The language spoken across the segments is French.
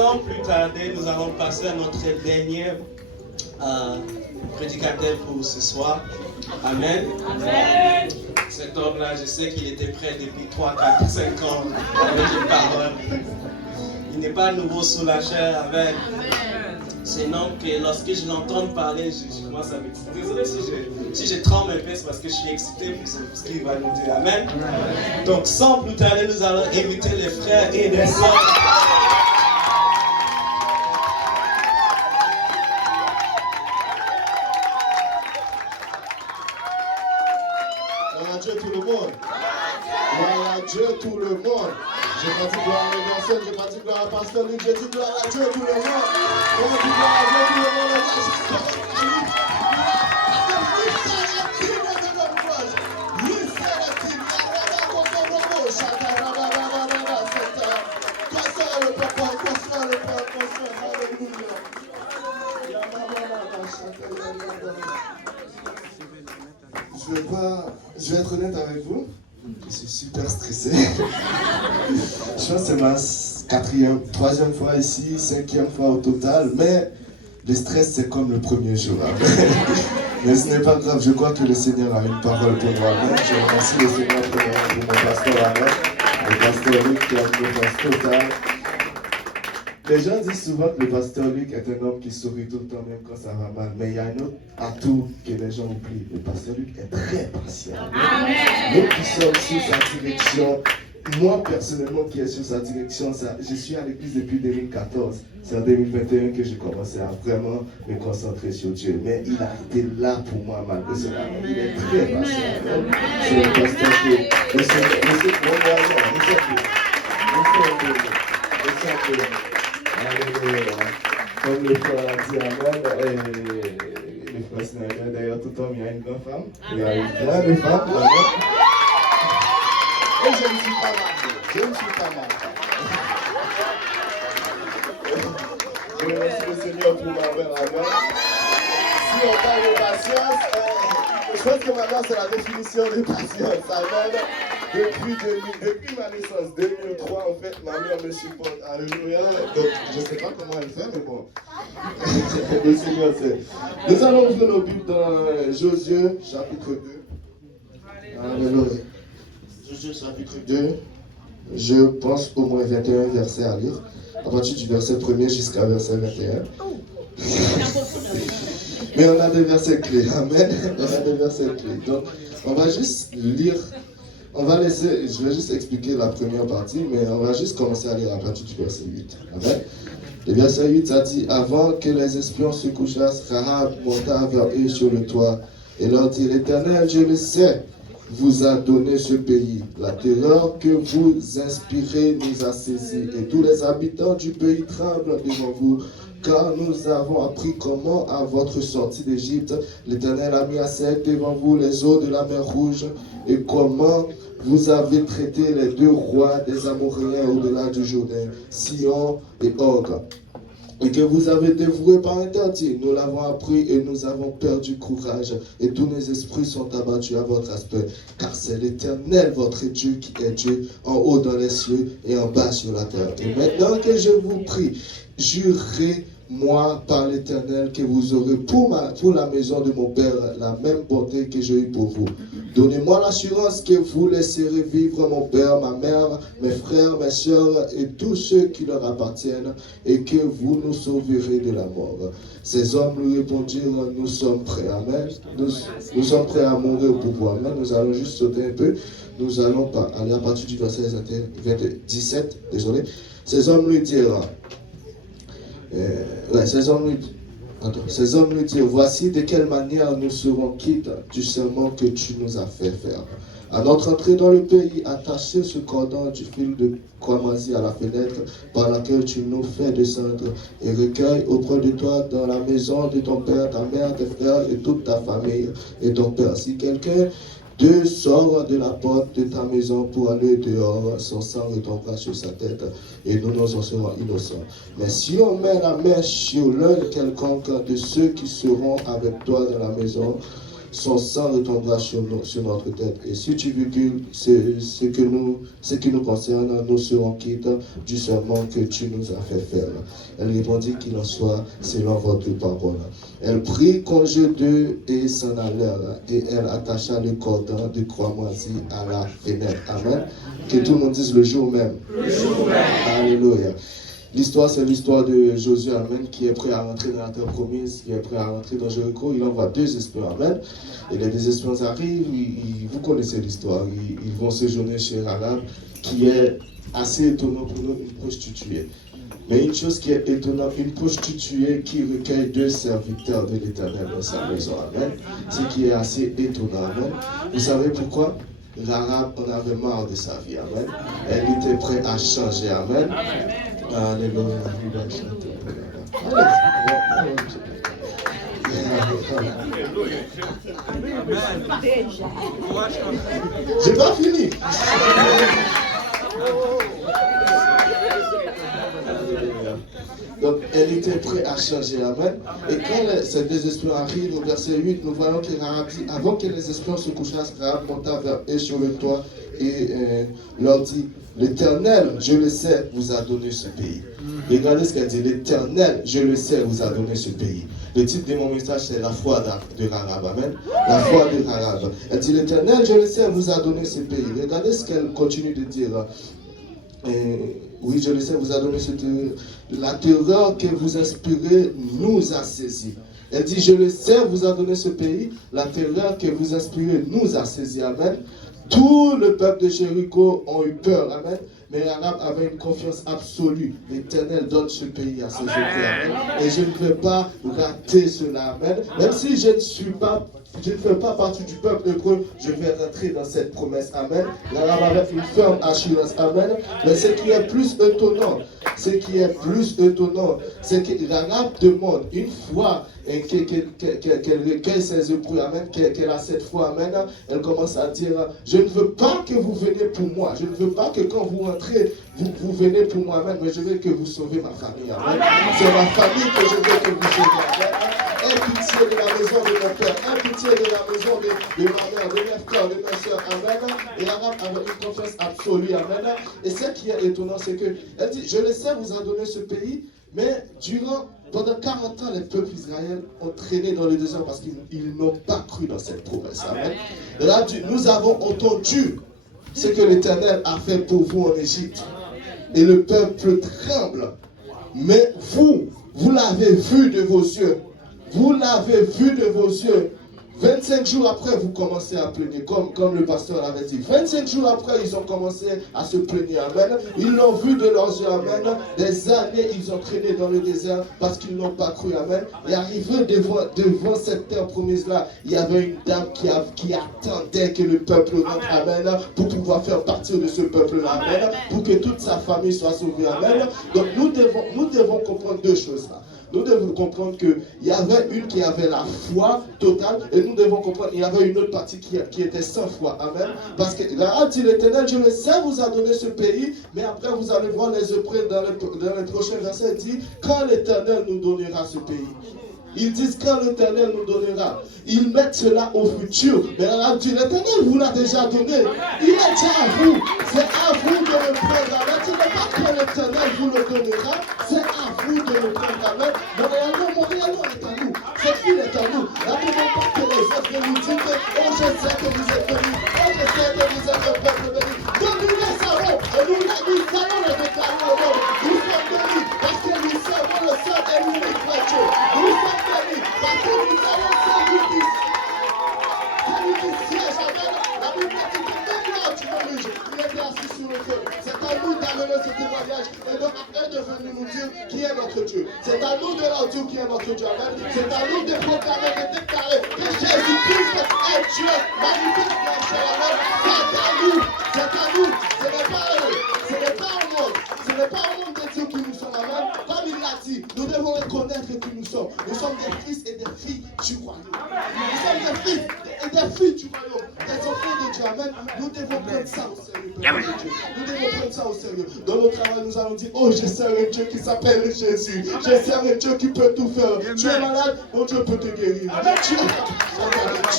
sans plus tarder, nous allons passer à notre dernier prédicateur pour ce soir. Amen. Amen. Cet homme-là, je sais qu'il était prêt depuis 3, 4, 5 ans avec une parole. Il n'est pas nouveau sous la chair avec. C'est non que lorsque je l'entends parler, je commence à m'exciter. Désolé si je tremble un peu, c'est parce que je suis excité pour ce qu'il va nous dire. Amen. Donc sans plus tarder, nous allons inviter les frères et les sœurs. Dieu tout le monde. Gloire à Dieu tout le monde. J'ai pas dit gloire à Nelson, j'ai pas dit gloire à Pasteur Luc, j'ai dit gloire à Dieu tout le monde. On dit gloire à Dieu tout le monde. Je vais être honnête avec vous, je suis super stressé. Je pense que c'est ma troisième fois ici, 5e fois au total, mais le stress c'est comme le premier jour. Mais ce n'est pas grave, je crois que le Seigneur a une parole pour moi. Je remercie le Seigneur pour mon pasteur Alain, le pasteur Luc qui a une confiance totale. Les gens disent souvent que le pasteur Luc est un homme qui sourit tout le temps, même quand ça va mal. Mais il y a un autre atout que les gens oublient. Le pasteur Luc est très patient. Nous qui sommes sous sa direction, moi personnellement qui est sous sa direction, je suis à l'église depuis 2014. C'est en 2021 que j'ai commencé à vraiment me concentrer sur Dieu. Mais il a été là pour moi malgré cela. Il est très patient. C'est le pasteur que nous sommes Alléluia. Comme le frère a dit Amen, le frère Snyder, d'ailleurs, tout homme, il y a une grande femme. Il y a une grande femme. Et je ne suis pas marié. Je ne suis pas marié. Je remercie le Seigneur pour ma mère. Amen. Si on parle de patience, je pense que maintenant c'est la définition de patience. Amen. Depuis ma naissance, 2003, en fait, ma mère me supporte. Alléluia. Donc, je ne sais pas comment elle fait, mais bon. Le Seigneur sait. Nous allons ouvrir nos Bibles dans Josué, chapitre 2. Alléluia. Josué, chapitre 2. Je pense au moins 21 versets à lire. À partir du verset 1er jusqu'à verset 21. Mais on a des versets clés. Amen. On a des versets clés. Donc, on va juste lire. Je vais juste expliquer la première partie, mais on va juste commencer à lire à partir du verset 8. Amen. Le verset 8, ça dit: avant que les espions se couchassent, Rahab monta vers eux sur le toit et leur dit: l'Éternel, je le sais, vous a donné ce pays. La terreur que vous inspirez nous a saisis, et tous les habitants du pays tremblent devant vous. Car nous avons appris comment, à votre sortie d'Égypte, l'Éternel a mis à sec devant vous les eaux de la mer Rouge, et comment vous avez traité les 2 rois des Amoréens au-delà du Jourdain, Sihon et Og, et que vous avez dévoué par interdit. Nous l'avons appris et nous avons perdu courage, et tous nos esprits sont abattus à votre aspect, car c'est l'Éternel votre Dieu qui est Dieu, en haut dans les cieux et en bas sur la terre. Et maintenant que je vous prie, jurez-moi par l'Éternel que vous aurez pour la maison de mon Père la même bonté que j'ai eue pour vous. Donnez-moi l'assurance que vous laisserez vivre mon père, ma mère, mes frères, mes soeurs et tous ceux qui leur appartiennent, et que vous nous sauverez de la mort. Ces hommes lui répondirent: nous sommes prêts. Amen. Nous sommes prêts à mourir pour vous. Amen. Nous allons juste sauter un peu. Nous allons aller à partir du verset 17. Désolé. Ces hommes lui dirent: ces hommes lui dirent: voici de quelle manière nous serons quittes du serment que tu nous as fait faire. À notre entrée dans le pays, attachez ce cordon du fil de cramoisi à la fenêtre par laquelle tu nous fais descendre, et recueille auprès de toi dans la maison de ton père, ta mère, tes frères et toute ta famille et ton père. Si quelqu'un d'eux sort de la porte de ta maison pour aller dehors, son sang retombera sur sa tête, et nous en serons innocents. Mais si on met la main sur l'un quelconque de ceux qui seront avec toi dans la maison, son sang retombera sur notre tête. Et si tu véhicules ce qui nous concerne, nous serons quittes du serment que tu nous as fait faire. Elle répondit qu'il en soit selon votre parole. Elle prit congé d'eux et s'en allèrent. Et elle attacha le cordon de croix moisi à la fenêtre. Amen. Que tout le monde dise le jour même. Le jour même. Alléluia. L'histoire, c'est l'histoire de Josué, amen, qui est prêt à rentrer dans la terre promise, qui est prêt à rentrer dans Jéricho. Il envoie 2 espions, amen. Et les 2 espions arrivent, vous connaissez l'histoire, ils vont séjourner chez Rahab, qui est assez étonnant pour nous, une prostituée. Mais une chose qui est étonnante, une prostituée qui recueille 2 serviteurs de l'Éternel dans sa maison, amen. Ce qui est assez étonnant, amen. Vous savez pourquoi? Rahab en avait marre de sa vie, amen. Elle était prête à changer, amen. Alléluia. J'ai pas fini. Donc, elle était prête à changer, amen. Et quand ces 2 espions arrivent, au verset 8, nous voyons que Rahab dit, avant que les espions se couchassent, Rahab monta vers eux sur le toit et leur dit, l'Éternel, je le sais, vous a donné ce pays. Regardez ce qu'elle dit, l'Éternel, je le sais, vous a donné ce pays. Le titre de mon message, c'est la foi de Rahab, amen. La foi de Rahab. Elle dit, l'Éternel, je le sais, vous a donné ce pays. Regardez ce qu'elle continue de dire. Oui, je le sais, vous a donné ce pays. La terreur que vous inspirez nous a saisis. Elle dit, je le sais, vous a donné ce pays. La terreur que vous inspirez nous a saisis, amen. Tout le peuple de Jéricho ont eu peur, amen. Mais Rahab avait une confiance absolue. L'Éternel donne ce pays à ses œuvres, amen. Et je ne vais pas rater cela, amen. Même si je ne fais pas partie du peuple hébreu, je vais rentrer dans cette promesse, amen. Rahab avait une ferme assurance, amen. Mais ce qui est plus étonnant, c'est que Rahab demande une fois qu'elle recueille ses œuvres, amen, qu'elle a cette foi, amen, elle commence à dire, je ne veux pas que vous veniez pour moi, je ne veux pas que quand vous rentrez, vous venez pour moi, amen, mais je veux que vous sauvez ma famille, amen. C'est ma famille que je veux que vous sauvez, amen. Aie pitié de la maison de mon père, aie pitié de la maison de ma mère, de mes frères, de mes soeurs, amen. Et Rahab avait une confiance absolue, amen. Et ce qui est étonnant, c'est que elle dit, je le sais, vous a donné ce pays, mais pendant 40 ans, les peuples d'Israël ont traîné dans le désert parce qu'ils n'ont pas cru dans cette promesse. Amen. Et là, nous avons entendu ce que l'Éternel a fait pour vous en Égypte. Et le peuple tremble. Mais vous l'avez vu de vos yeux. Vous l'avez vu de vos yeux. 25 jours après, vous commencez à plaigner, comme le pasteur l'avait dit. 25 jours après, ils ont commencé à se plaigner, amen. Ils l'ont vu de leurs yeux, amen. Des années, ils ont traîné dans le désert parce qu'ils n'ont pas cru, amen. Et arrivé devant cette terre promise-là, il y avait une dame qui attendait que le peuple rentre, amen, pour pouvoir faire partie de ce peuple-là, amen, pour que toute sa famille soit sauvée, amen. Donc nous devons comprendre 2 choses là. Nous devons comprendre qu'il y avait une qui avait la foi totale et nous devons comprendre qu'il y avait une autre partie qui était sans foi. Amen. Parce que là, dit l'Éternel, je le sais, vous a donné ce pays, mais après vous allez voir les œuvres dans les prochains versets, il dit, quand l'Éternel nous donnera ce pays. Ils disent quand l'Éternel nous donnera. Ils mettent cela au futur. Mais là, dit l'Éternel vous l'a déjà donné. Il est déjà à vous. C'est à vous de le prendre. Amen. Ce n'est pas quand l'Éternel vous le donnera. C'est à vous de le prendre. Amen. Montréal est à nous. Cette ville est à nous. La demande pas que les autres nous disent que oh, je sais que vous êtes venus. Oh, je sais que vous êtes un peuple béni. Donc nous le savons. Et nous allons le déclarer au monde. Nous sommes bénis parce que nous servons le seul et l'unique vrai Dieu. Nous sommes bénis parce que nous avons celui qui siège, amen. La Bible dit que même là tu juge, il était assis sur le trône. C'est à nous d'amener ce témoignage et donc après de venir nous dire qui est notre Dieu. C'est à nous de leur dire qui est notre Dieu, amen. C'est à nous de proclamer, de déclarer que Jésus-Christ est Dieu, magnifique dans le ciel, amen. C'est à nous, ce n'est pas eux, ce n'est pas au monde, ce n'est pas au monde de Dieu qui nous sommes, amen. Comme il l'a dit, nous devons reconnaître qui nous sommes. Nous sommes des fils et des filles du royaume. Nous sommes des fils et des filles du royaume, des enfants de Dieu, amen. Nous devons prendre ça au sérieux. Dieu. Nous devons prendre ça au sérieux. Dans notre travail, nous allons dire, oh, je sers un Dieu qui s'appelle Jésus. Je sers un Dieu qui peut tout faire. Tu es malade, mon Dieu peut te guérir. Tu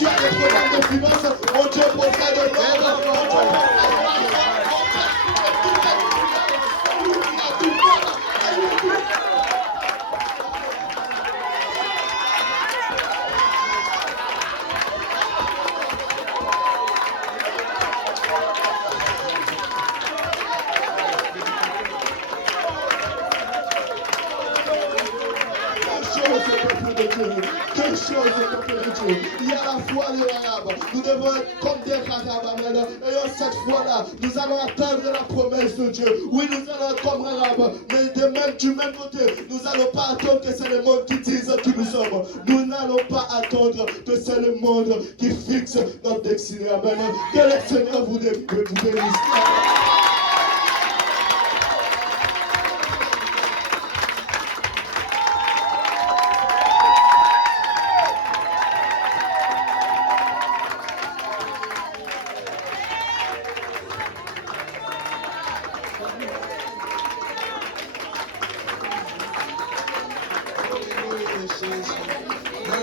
as des problèmes de finances, mon Dieu peut faire de l'ordre. Mon Dieu peut faire quelque chose, peuple de Dieu. Il y a la foi de l'arabe. Nous devons être comme des carabes. Et cette fois-là, nous allons attendre la promesse de Dieu. Oui, nous allons être comme l'arabe. Mais de même, du même côté, nous n'allons pas attendre que c'est le monde qui dise qui nous sommes. Nous n'allons pas attendre que c'est le monde qui fixe notre destinée. Amen. Que le Seigneur vous bénisse.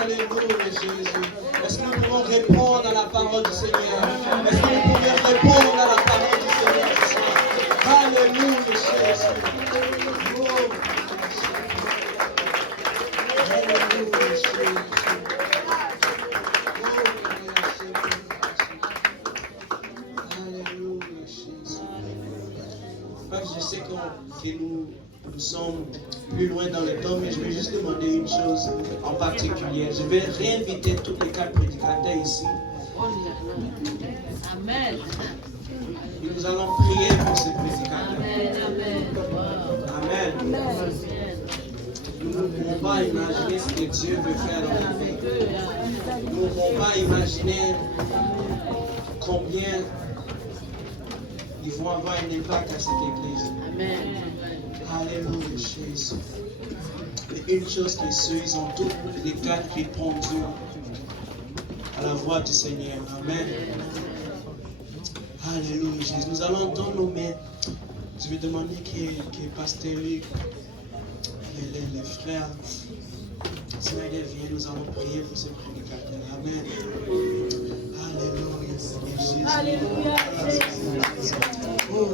Alléluia, Jésus. Est-ce que nous pouvons répondre à la parole du Seigneur? Est-ce que nous pouvons répondre à la parole du Seigneur ce soir? Alléluia, Jésus. Oh, Alléluia, Jésus. Alléluia, Jésus. Père, je sais que nous sommes plus loin dans le temps, mais je vais juste demander une chose en particulier. Je vais réinviter tous les quatre prédicateurs ici. Amen. Et nous allons prier pour ces prédicateurs. Amen. Amen. Nous ne pouvons pas imaginer ce que Dieu veut faire dans notre vie. Nous ne pouvons pas imaginer combien ils vont avoir un impact à cette église. Amen. Alléluia, Jésus. Et une chose qui est sûre, ils ont tous les quatre répondu à la voix du Seigneur. Amen. Alléluia, Jésus. Nous allons entendre nos mains. Je vais demander que Pasteur Luc, les frères, Seigneur viennent, nous allons prier pour ces prédicateurs. Amen. Alléluia, Seigneur Jésus. Alléluia, Jésus. Oh,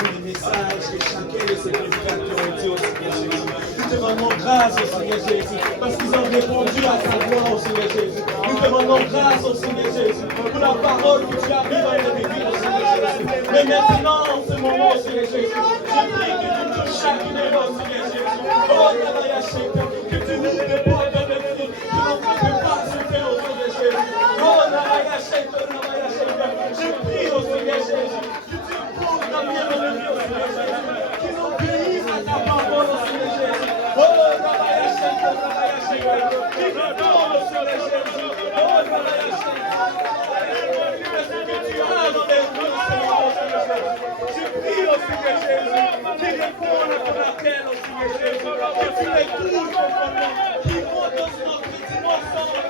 le message que chacun de ces prédicateurs ont dit au Seigneur Jésus. Nous demandons grâce au Seigneur Jésus parce qu'ils ont répondu à sa voix au Seigneur Jésus. Nous demandons grâce au Seigneur Jésus pour la parole que tu as mis dans les églises au Seigneur Jésus. Mais maintenant, en ce moment, au Seigneur Jésus, je prie que tu touches chacune de nous, Seigneur Jésus. Oh, Nabaya Sheka, que tu nous répondes dans le fruit, que l'on ne peut pas sauter au Seigneur Jésus. Oh, Nabaya Sheka, Nabaya Sheka, je prie au Seigneur Jésus, que tu poses ta bien dans le vie au Seigneur Jésus, qu'ils obéissent à ta parole au Seigneur Jésus. Oh, Nabaya Sheka, Nabaya Sheka, qui répond au Seigneur Jésus. Oh, Nabaya Sheka, qu'est-ce que tu as dans les rues, Seigneur Jésus. Je prie au Seigneur Jésus, qui répond à ton appel au Seigneur Jésus, que tu les touches profondément, qui vont dans notre petit morceau au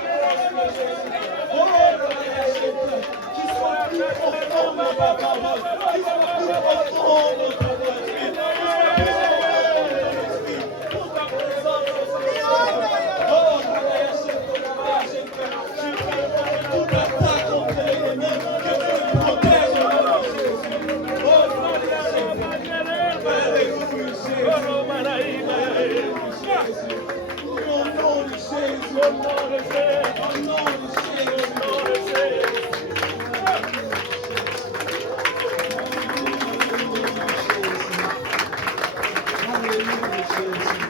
Seigneur Jésus. Oh, Nabaya Sheka, qui soient plus profonds dans ta parole, qui soient plus profonds dans ta parole. Pour ta présence au Seigneur Jésus. Oh, Nabaya Sheka, Nabaya Sheka, je prie pour toute attaque contre l'ennemi, que tu le protèges au nom de Jésus. Oh, Nabaya Sheka, Alléluia, Jésus. Au nom de Jésus. Au nom de Jésus. Au nom de Jésus. Au nom de Jésus. Alléluia, Jésus.